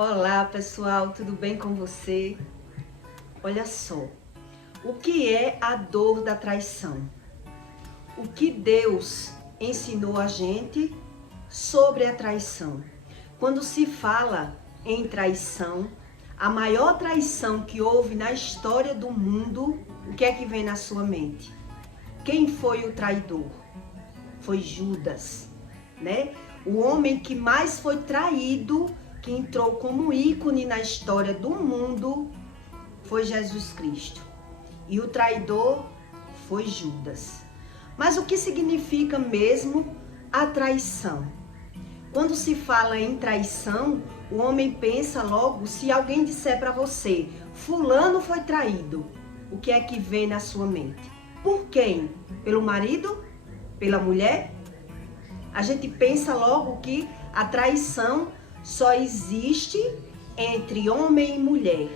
Olá pessoal, tudo bem com você? Olha só, o que é a dor da traição? O que Deus ensinou a gente sobre a traição? Quando se fala em traição, a maior traição que houve na história do mundo, o que é que vem na sua mente? Quem foi o traidor? Foi Judas, né? O homem que mais foi traído, que entrou como ícone na história do mundo, foi Jesus Cristo. E o traidor foi Judas. Mas o que significa mesmo a traição? Quando se fala em traição, o homem pensa logo, se alguém disser para você, fulano foi traído, o que é que vem na sua mente? Por quem? Pelo marido? Pela mulher? A gente pensa logo que a traição só existe entre homem e mulher.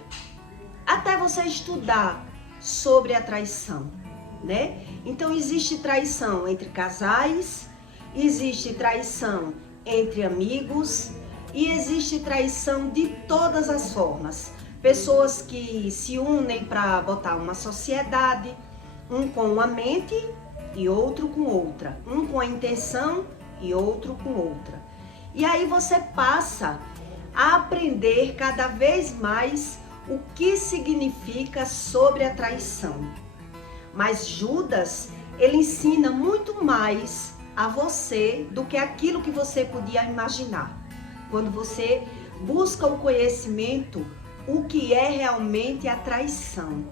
Até você estudar sobre a traição, né? Então existe traição entre casais, existe traição entre amigos e existe traição de todas as formas. Pessoas que se unem para botar uma sociedade, um com uma mente e outro com outra, um com a intenção e outro com outra. E aí você passa a aprender cada vez mais o que significa sobre a traição. Mas Judas, ele ensina muito mais a você do que aquilo que você podia imaginar. Quando você busca o conhecimento, o que é realmente a traição.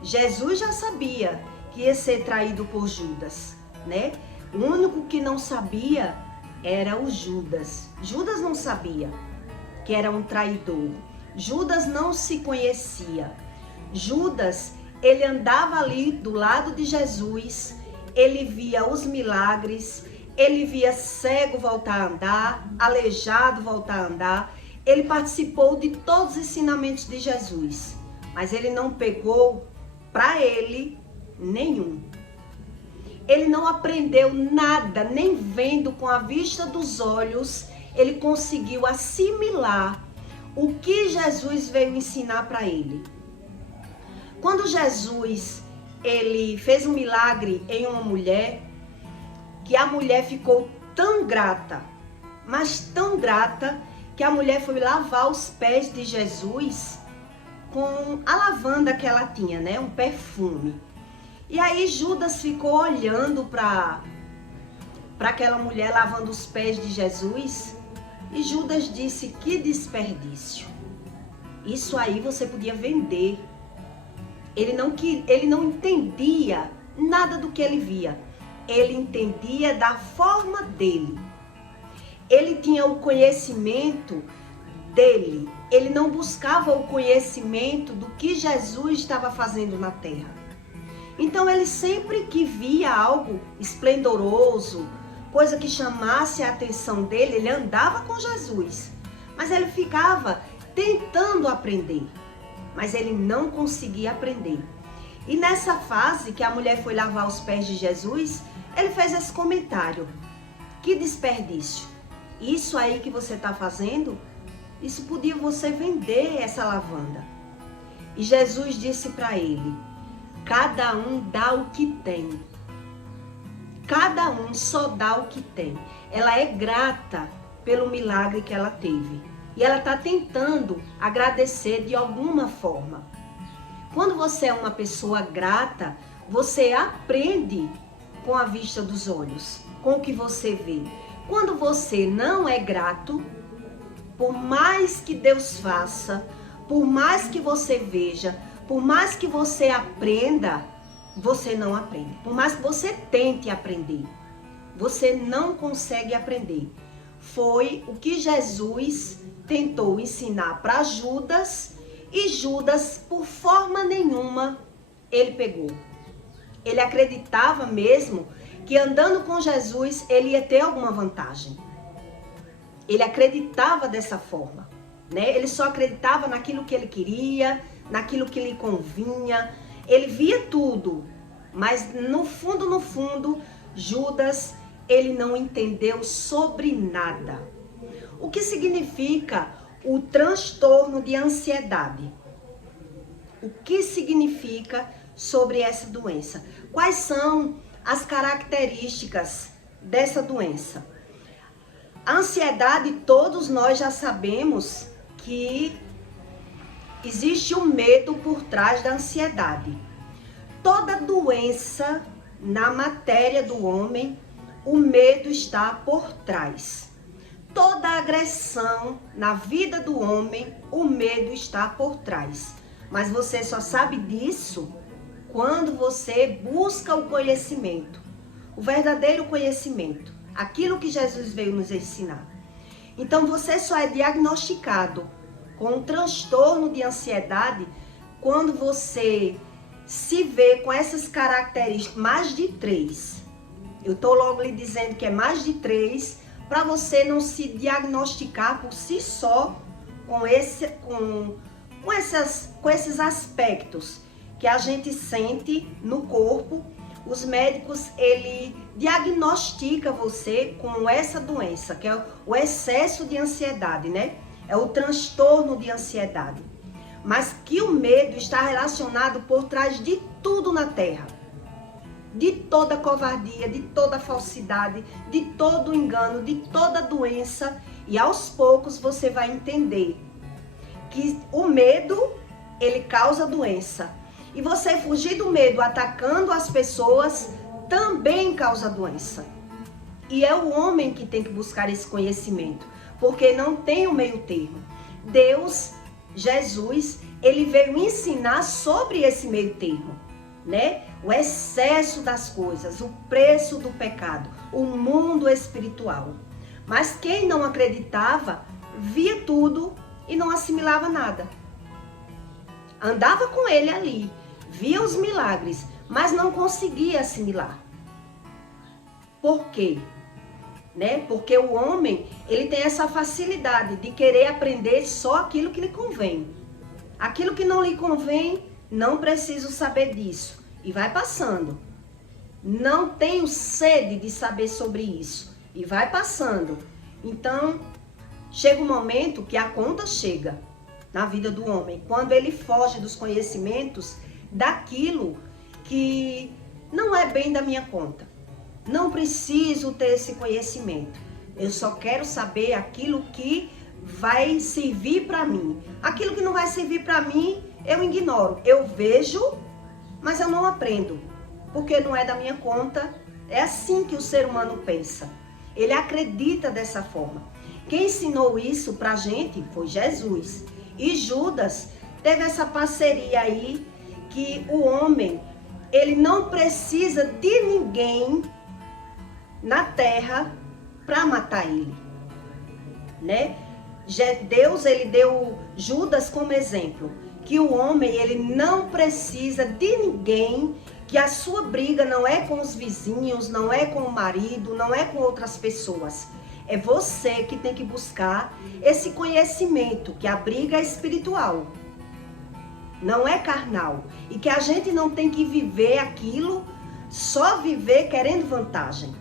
Jesus já sabia que ia ser traído por Judas, né? O único que não sabia era o Judas. Judas não sabia que era um traidor. Judas não se conhecia. Judas, ele andava ali do lado de Jesus, ele via os milagres, ele via cego voltar a andar, aleijado voltar a andar. Ele participou de todos os ensinamentos de Jesus, mas ele não pegou para ele nenhum. Ele não aprendeu nada, nem vendo com a vista dos olhos, ele conseguiu assimilar o que Jesus veio ensinar para ele. Quando Jesus, ele fez um milagre em uma mulher, que a mulher ficou tão grata, mas tão grata, que a mulher foi lavar os pés de Jesus com a lavanda que ela tinha, né? Um perfume. E aí Judas ficou olhando para aquela mulher lavando os pés de Jesus. E Judas disse, que desperdício. Isso aí você podia vender. Ele não entendia nada do que ele via. Ele entendia da forma dele. Ele tinha o conhecimento dele. Ele não buscava o conhecimento do que Jesus estava fazendo na terra. Então ele sempre que via algo esplendoroso, coisa que chamasse a atenção dele, ele andava com Jesus. Mas ele ficava tentando aprender, mas ele não conseguia aprender. E nessa fase que a mulher foi lavar os pés de Jesus, ele fez esse comentário. Que desperdício. Isso aí que você está fazendo, isso podia você vender essa lavanda. E Jesus disse para ele, cada um dá o que tem. Cada um só dá o que tem. Ela é grata pelo milagre que ela teve. E ela está tentando agradecer de alguma forma. Quando você é uma pessoa grata, você aprende com a vista dos olhos, com o que você vê. Quando você não é grato, por mais que Deus faça, por mais que você veja, por mais que você aprenda, você não aprende. Por mais que você tente aprender, você não consegue aprender. Foi o que Jesus tentou ensinar para Judas e Judas, por forma nenhuma, ele pegou. Ele acreditava mesmo que andando com Jesus ele ia ter alguma vantagem. Ele acreditava dessa forma, né? Ele só acreditava naquilo que ele queria, naquilo que lhe convinha. Ele via tudo, mas no fundo, Judas, ele não entendeu sobre nada. O que significa o transtorno de ansiedade. O que significa sobre essa doença? Quais são as características dessa doença? A ansiedade, todos nós já sabemos que existe um medo por trás da ansiedade. Toda doença na matéria do homem, o medo está por trás. Toda agressão na vida do homem, o medo está por trás. Mas você só sabe disso quando você busca o conhecimento, o verdadeiro conhecimento, aquilo que Jesus veio nos ensinar. Então você só é diagnosticado com um transtorno de ansiedade quando você se vê com essas características, mais de 3. Eu estou logo lhe dizendo que é mais de 3, para você não se diagnosticar por si só com esses aspectos que a gente sente no corpo. Os médicos, ele diagnostica você com essa doença, que é o excesso de ansiedade, né? É o transtorno de ansiedade. Mas que o medo está relacionado por trás de tudo na Terra. De toda covardia, de toda falsidade, de todo engano, de toda doença. E aos poucos você vai entender que o medo, ele causa doença. E você fugir do medo atacando as pessoas também causa doença. E é o homem que tem que buscar esse conhecimento, porque não tem o meio termo. Deus, Jesus, ele veio ensinar sobre esse meio termo, né? O excesso das coisas, o preço do pecado, o mundo espiritual. Mas quem não acreditava, via tudo e não assimilava nada. Andava com ele ali, via os milagres, mas não conseguia assimilar. Por quê? Né? Porque o homem, ele tem essa facilidade de querer aprender só aquilo que lhe convém. Aquilo que não lhe convém, não preciso saber disso. E vai passando. Não tenho sede de saber sobre isso. E vai passando. Então, chega um momento que a conta chega na vida do homem, quando ele foge dos conhecimentos daquilo que não é bem da minha conta. Não preciso ter esse conhecimento. Eu só quero saber aquilo que vai servir para mim. Aquilo que não vai servir para mim, eu ignoro. Eu vejo, mas eu não aprendo, porque não é da minha conta. É assim que o ser humano pensa. Ele acredita dessa forma. Quem ensinou isso pra gente foi Jesus. E Judas teve essa parceria aí, que o homem, ele não precisa de ninguém na terra para matar ele, né? Deus, ele deu Judas como exemplo, que o homem, ele não precisa de ninguém, que a sua briga não é com os vizinhos, não é com o marido, não é com outras pessoas. É você que tem que buscar esse conhecimento, que a briga é espiritual, não é carnal. E que a gente não tem que viver aquilo, só viver querendo vantagem.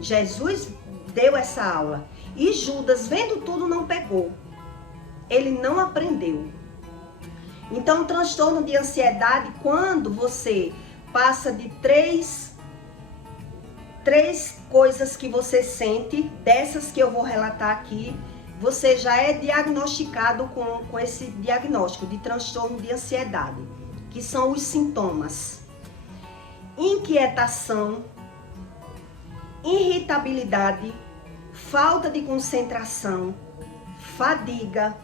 Jesus deu essa aula. E Judas, vendo tudo, não pegou. Ele não aprendeu. Então, o transtorno de ansiedade, quando você passa de três coisas que você sente, dessas que eu vou relatar aqui, você já é diagnosticado com esse diagnóstico de transtorno de ansiedade, que são os sintomas: inquietação, irritabilidade, falta de concentração, fadiga,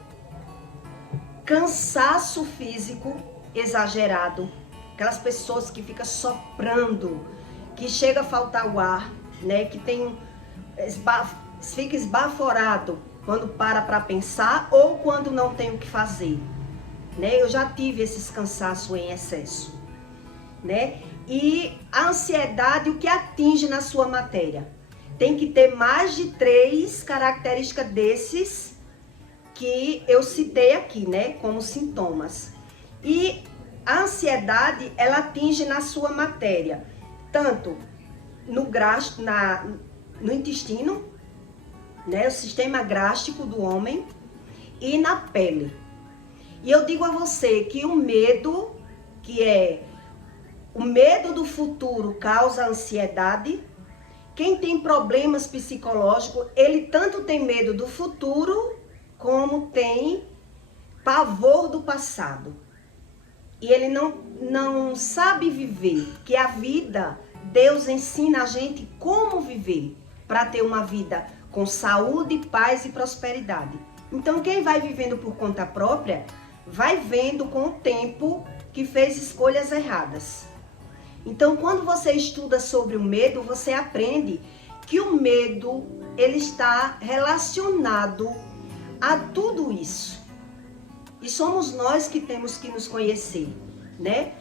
cansaço físico exagerado, aquelas pessoas que ficam soprando, que chega a faltar o ar, né? Que fica esbaforado quando para pensar ou quando não tem o que fazer, né? Eu já tive esses cansaços em excesso, né? E a ansiedade, o que atinge na sua matéria? Tem que ter mais de 3 características desses que eu citei aqui, né? Como sintomas. E a ansiedade, ela atinge na sua matéria, tanto no intestino, né? O sistema gástrico do homem, e na pele. E eu digo a você que o medo, que é o medo do futuro, causa ansiedade. Quem tem problemas psicológicos, ele tanto tem medo do futuro, como tem pavor do passado. E ele não sabe viver, que a vida, Deus ensina a gente como viver, para ter uma vida com saúde, paz e prosperidade. Então quem vai vivendo por conta própria, vai vendo com o tempo que fez escolhas erradas. Então, quando você estuda sobre o medo, você aprende que o medo, ele está relacionado a tudo isso. E somos nós que temos que nos conhecer, né?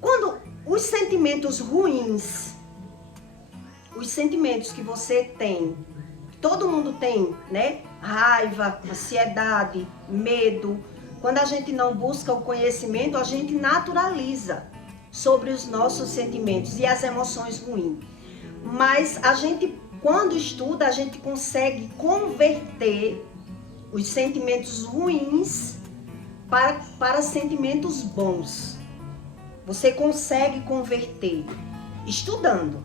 Quando os sentimentos ruins, os sentimentos que você tem, todo mundo tem, né? Raiva, ansiedade, medo. Quando a gente não busca o conhecimento, a gente naturaliza sobre os nossos sentimentos e as emoções ruins. Mas a gente, quando estuda, a gente consegue converter os sentimentos ruins para sentimentos bons. Você consegue converter estudando.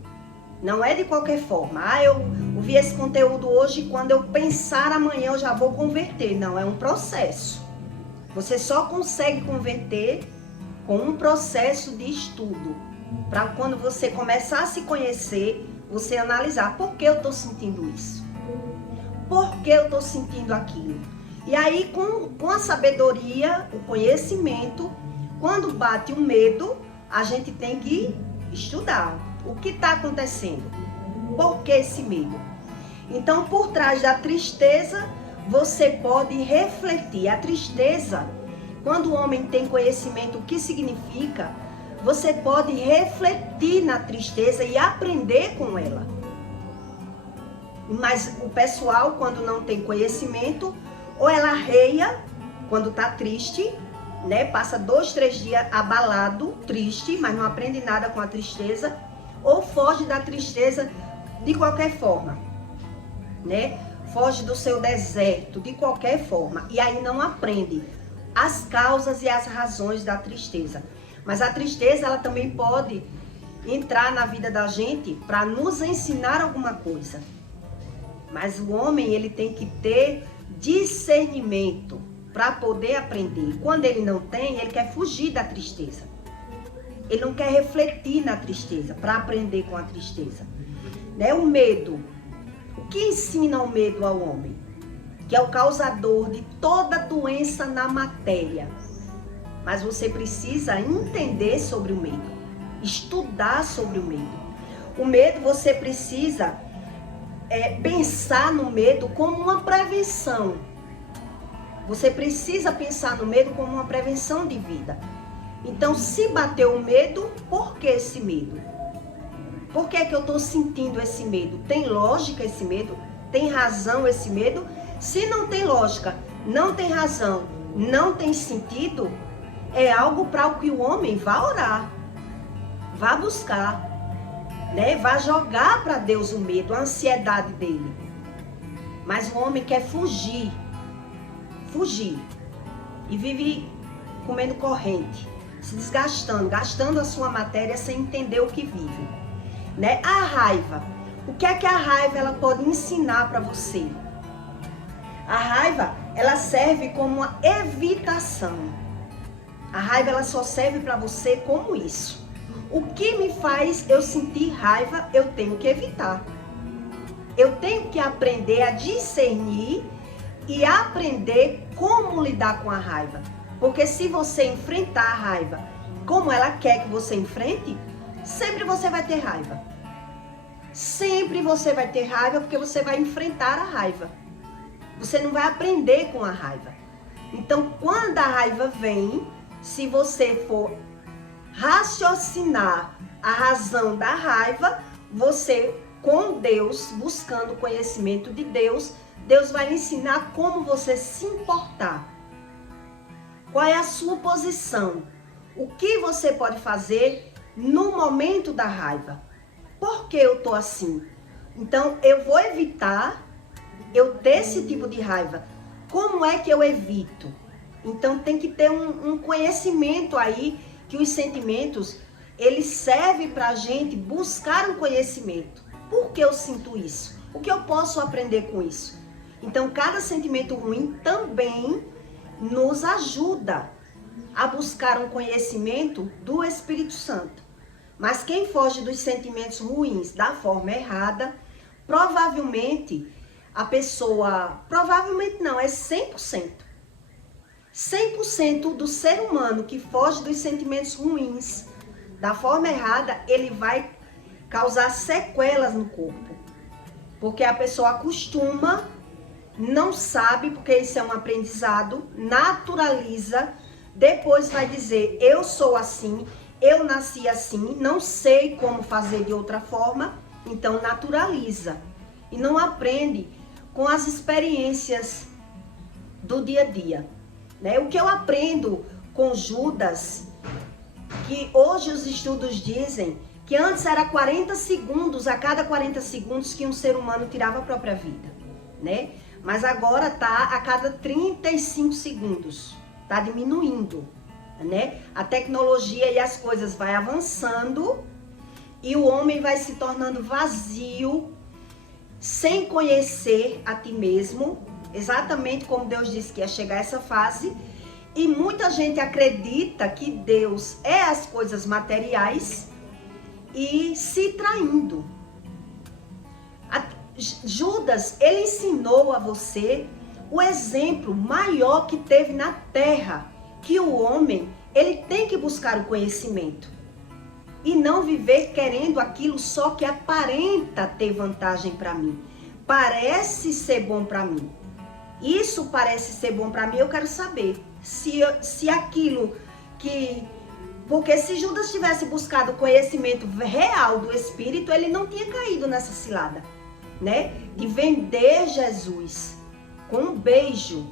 Não é de qualquer forma. Eu ouvi esse conteúdo hoje e quando eu pensar amanhã eu já vou converter. Não, é um processo. Você só consegue converter com um processo de estudo, para quando você começar a se conhecer, você analisar por que eu estou sentindo isso, por que eu estou sentindo aquilo. E aí com a sabedoria, o conhecimento, quando bate o medo, a gente tem que estudar o que está acontecendo, por que esse medo. Então por trás da tristeza, você pode refletir. A tristeza, quando o homem tem conhecimento o que significa, você pode refletir na tristeza e aprender com ela. Mas o pessoal, quando não tem conhecimento, ou ela arreia quando está triste, né? Passa 2, 3 dias abalado, triste, mas não aprende nada com a tristeza, ou foge da tristeza de qualquer forma, né? Foge do seu deserto de qualquer forma e aí não aprende as causas e as razões da tristeza. Mas a tristeza, ela também pode entrar na vida da gente para nos ensinar alguma coisa. Mas o homem, ele tem que ter discernimento para poder aprender. Quando ele não tem, ele quer fugir da tristeza. Ele não quer refletir na tristeza para aprender com a tristeza, né? O medo. O que ensina o medo ao homem? Que é o causador de toda doença na matéria. Mas você precisa entender sobre o medo, estudar sobre o medo. O medo, você precisa pensar no medo como uma prevenção. Você precisa pensar no medo como uma prevenção de vida. Então, se bateu o medo, por que esse medo? Por que é que eu estou sentindo esse medo? Tem lógica esse medo? Tem razão esse medo? Se não tem lógica, não tem razão, não tem sentido, é algo para o que o homem vai orar, vai buscar, né? Vai jogar para Deus o medo, a ansiedade dele. Mas o homem quer fugir e vive comendo corrente, se desgastando, gastando a sua matéria sem entender o que vive, né? A raiva. O que é que a raiva ela pode ensinar para você? A raiva, ela serve como uma evitação. A raiva, ela só serve para você como isso. O que me faz eu sentir raiva, eu tenho que evitar. Eu tenho que aprender a discernir e aprender como lidar com a raiva. Porque se você enfrentar a raiva como ela quer que você enfrente, sempre você vai ter raiva. Sempre você vai ter raiva porque você vai enfrentar a raiva. Você não vai aprender com a raiva. Então, quando a raiva vem, se você for raciocinar a razão da raiva, você, com Deus, buscando o conhecimento de Deus, Deus vai lhe ensinar como você se importar. Qual é a sua posição? O que você pode fazer no momento da raiva? Por que eu tô assim? Então, eu vou evitar eu ter esse tipo de raiva. Como é que eu evito? Então tem que ter um conhecimento aí, que os sentimentos, eles servem para a gente buscar um conhecimento. Por que eu sinto isso? O que eu posso aprender com isso? Então cada sentimento ruim também nos ajuda a buscar um conhecimento do Espírito Santo. Mas quem foge dos sentimentos ruins da forma errada, provavelmente a pessoa, provavelmente não, é 100%. 100% do ser humano que foge dos sentimentos ruins da forma errada, ele vai causar sequelas no corpo. Porque a pessoa acostuma, não sabe, porque isso é um aprendizado, naturaliza, depois vai dizer, eu sou assim, eu nasci assim, não sei como fazer de outra forma, então naturaliza. E não aprende com as experiências do dia a dia. Né? O que eu aprendo com Judas, que hoje os estudos dizem que antes era 40 segundos, a cada 40 segundos que um ser humano tirava a própria vida, né? Mas agora tá a cada 35 segundos, tá diminuindo, né? A tecnologia e as coisas vai avançando e o homem vai se tornando vazio, sem conhecer a ti mesmo, exatamente como Deus disse que ia chegar essa fase. E muita gente acredita que Deus é as coisas materiais e se traindo. Judas, ele ensinou a você o exemplo maior que teve na terra, que o homem, ele tem que buscar o conhecimento e não viver querendo aquilo só que aparenta ter vantagem para mim, parece ser bom para mim. Isso parece ser bom para mim, eu quero saber se aquilo que... Porque se Judas tivesse buscado o conhecimento real do Espírito, ele não tinha caído nessa cilada, né? De vender Jesus com um beijo.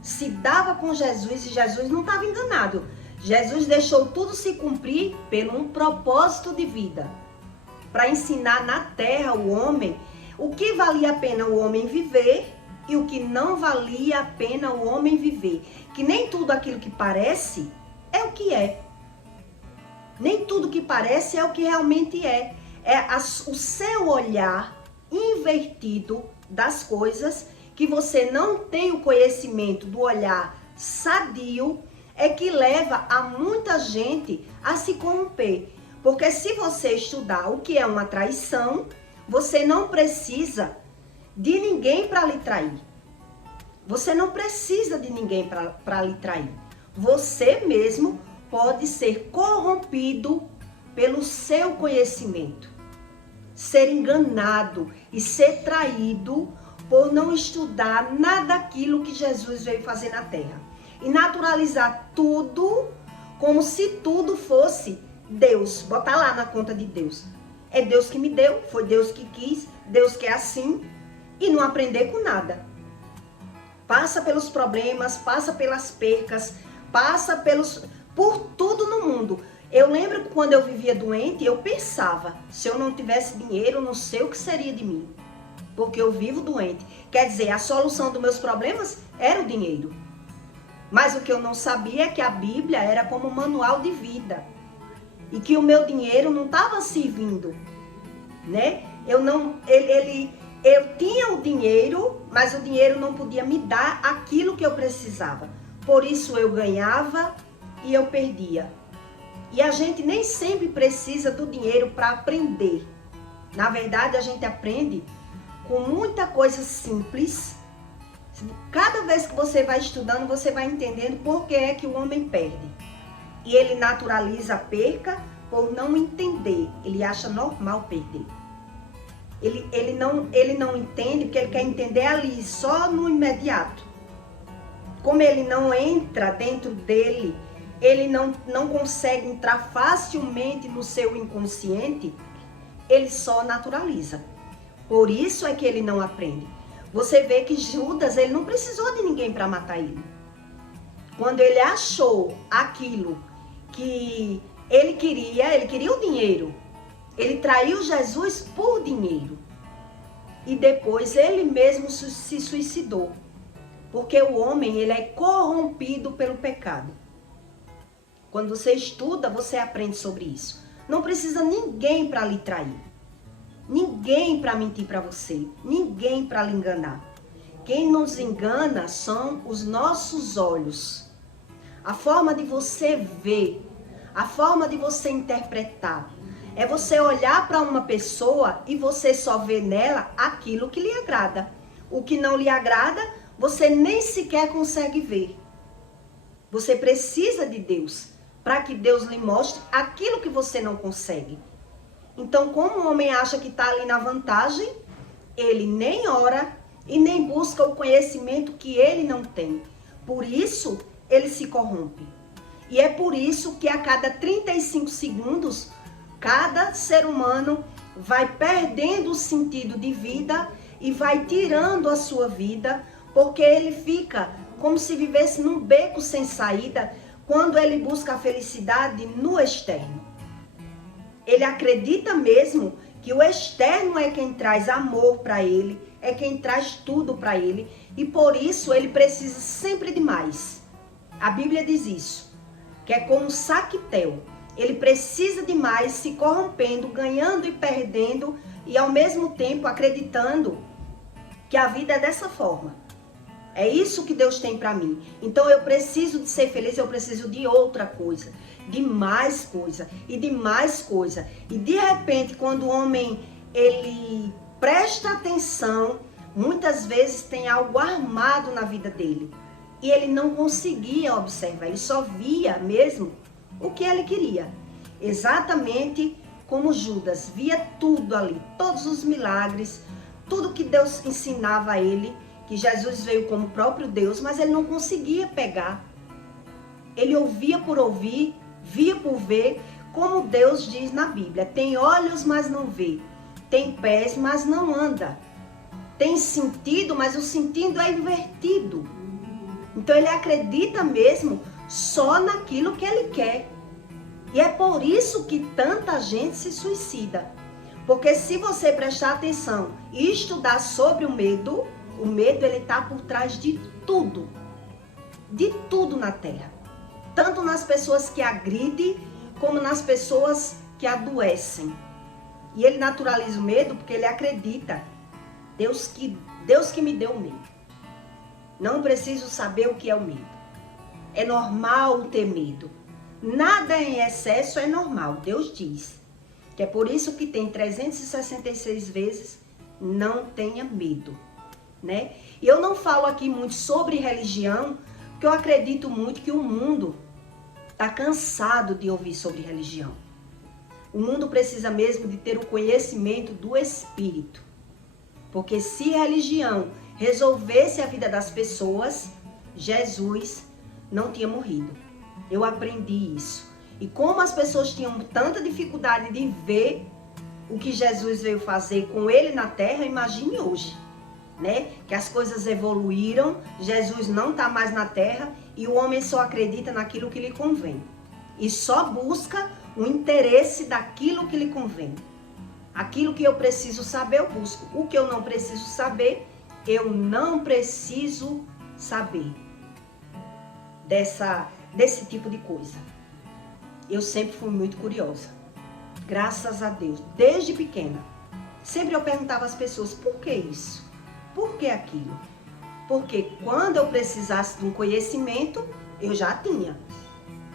Se dava com Jesus e Jesus não estava enganado. Jesus deixou tudo se cumprir pelo um propósito de vida, para ensinar na terra o homem o que valia a pena o homem viver e o que não valia a pena o homem viver. Que nem tudo aquilo que parece é o que é. Nem tudo que parece é o que realmente é. O seu olhar invertido das coisas, que você não tem o conhecimento do olhar sadio, é que leva a muita gente a se corromper. Porque se você estudar o que é uma traição, você não precisa de ninguém para lhe trair. Você não precisa de ninguém para lhe trair. Você mesmo pode ser corrompido pelo seu conhecimento, ser enganado e ser traído por não estudar nada daquilo que Jesus veio fazer na terra e naturalizar tudo como se tudo fosse Deus, botar lá na conta de Deus. É Deus que me deu, foi Deus que quis, Deus que é assim, e não aprender com nada. Passa pelos problemas, passa pelas percas, passa por tudo no mundo. Eu lembro que quando eu vivia doente, eu pensava, se eu não tivesse dinheiro, eu não sei o que seria de mim, porque eu vivo doente. Quer dizer, a solução dos meus problemas era o dinheiro. Mas o que eu não sabia é que a Bíblia era como um manual de vida. E que o meu dinheiro não estava servindo, né? Eu tinha o dinheiro, mas o dinheiro não podia me dar aquilo que eu precisava. Por isso eu ganhava e eu perdia. E a gente nem sempre precisa do dinheiro para aprender. Na verdade, a gente aprende com muita coisa simples. Cada vez que você vai estudando, você vai entendendo por que é que o homem perde. E ele naturaliza a perca por não entender. Ele acha normal perder. Ele não entende porque ele quer entender ali, só no imediato. Como ele não entra dentro dele, ele não consegue entrar facilmente no seu inconsciente, ele só naturaliza. Por isso é que ele não aprende. Você vê que Judas, ele não precisou de ninguém para matar ele. Quando ele achou aquilo que ele queria o dinheiro. Ele traiu Jesus por dinheiro. E depois ele mesmo se suicidou. Porque o homem, ele é corrompido pelo pecado. Quando você estuda, você aprende sobre isso. Não precisa ninguém para lhe trair. Ninguém para mentir para você. Ninguém para lhe enganar. Quem nos engana são os nossos olhos. A forma de você ver, a forma de você interpretar. É você olhar para uma pessoa e você só vê nela aquilo que lhe agrada. O que não lhe agrada, você nem sequer consegue ver. Você precisa de Deus para que Deus lhe mostre aquilo que você não consegue. Então, como o homem acha que está ali na vantagem, ele nem ora e nem busca o conhecimento que ele não tem. Por isso, ele se corrompe. E é por isso que a cada 35 segundos, cada ser humano vai perdendo o sentido de vida e vai tirando a sua vida, porque ele fica como se vivesse num beco sem saída, quando ele busca a felicidade no externo. Ele acredita mesmo que o externo é quem traz amor para ele, é quem traz tudo para ele, e por isso ele precisa sempre de mais. A Bíblia diz isso, que é como um saquetel. Ele precisa de mais, se corrompendo, ganhando e perdendo, e ao mesmo tempo acreditando que a vida é dessa forma. É isso que Deus tem para mim. Então eu preciso de ser feliz, eu preciso de outra coisa, de mais coisa e de mais coisa. E de repente, quando o homem ele presta atenção, muitas vezes tem algo armado na vida dele. E ele não conseguia observar, ele só via mesmo o que ele queria. Exatamente como Judas via tudo ali, todos os milagres, tudo que Deus ensinava a ele, que Jesus veio como próprio Deus, mas ele não conseguia pegar. Ele ouvia por ouvir, via por ver, como Deus diz na Bíblia. Tem olhos, mas não vê. Tem pés, mas não anda. Tem sentido, mas o sentido é invertido. Então ele acredita mesmo só naquilo que ele quer. E é por isso que tanta gente se suicida. Porque se você prestar atenção e estudar sobre o medo ele está por trás de tudo na Terra. Tanto nas pessoas que agridem, como nas pessoas que adoecem. E ele naturaliza o medo porque ele acredita. Deus que me deu o medo. Não preciso saber o que é o medo. É normal ter medo. Nada em excesso é normal. Deus diz. Que é por isso que tem 366 vezes, não tenha medo. Né? E eu não falo aqui muito sobre religião, porque eu acredito muito que o mundo está cansado de ouvir sobre religião. O mundo precisa mesmo de ter o conhecimento do Espírito. Porque se religião resolvesse a vida das pessoas, Jesus não tinha morrido. Eu aprendi isso. E como as pessoas tinham tanta dificuldade de ver o que Jesus veio fazer com ele na terra, imagine hoje. Né? Que as coisas evoluíram, Jesus não está mais na terra e o homem só acredita naquilo que lhe convém. E só busca o interesse daquilo que lhe convém. Aquilo que eu preciso saber, eu busco. O que eu não preciso saber, eu não preciso saber. Desse tipo de coisa. Eu sempre fui muito curiosa. Graças a Deus, desde pequena. Sempre eu perguntava às pessoas, por que isso? Por que aquilo? Porque quando eu precisasse de um conhecimento, eu já tinha.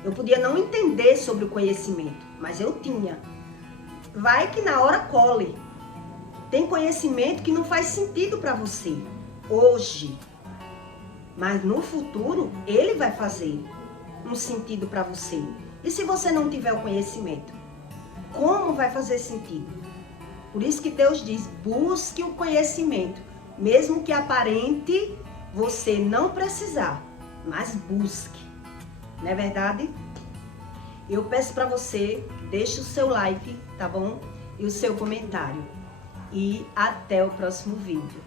Eu podia não entender sobre o conhecimento, mas eu tinha. Vai que na hora cole. Tem conhecimento que não faz sentido para você hoje. Mas no futuro, ele vai fazer um sentido para você. E se você não tiver o conhecimento? Como vai fazer sentido? Por isso que Deus diz, busque o conhecimento. Mesmo que aparente você não precisar, mas busque. Não é verdade? Eu peço para você, deixe o seu like, tá bom? E o seu comentário. E até o próximo vídeo.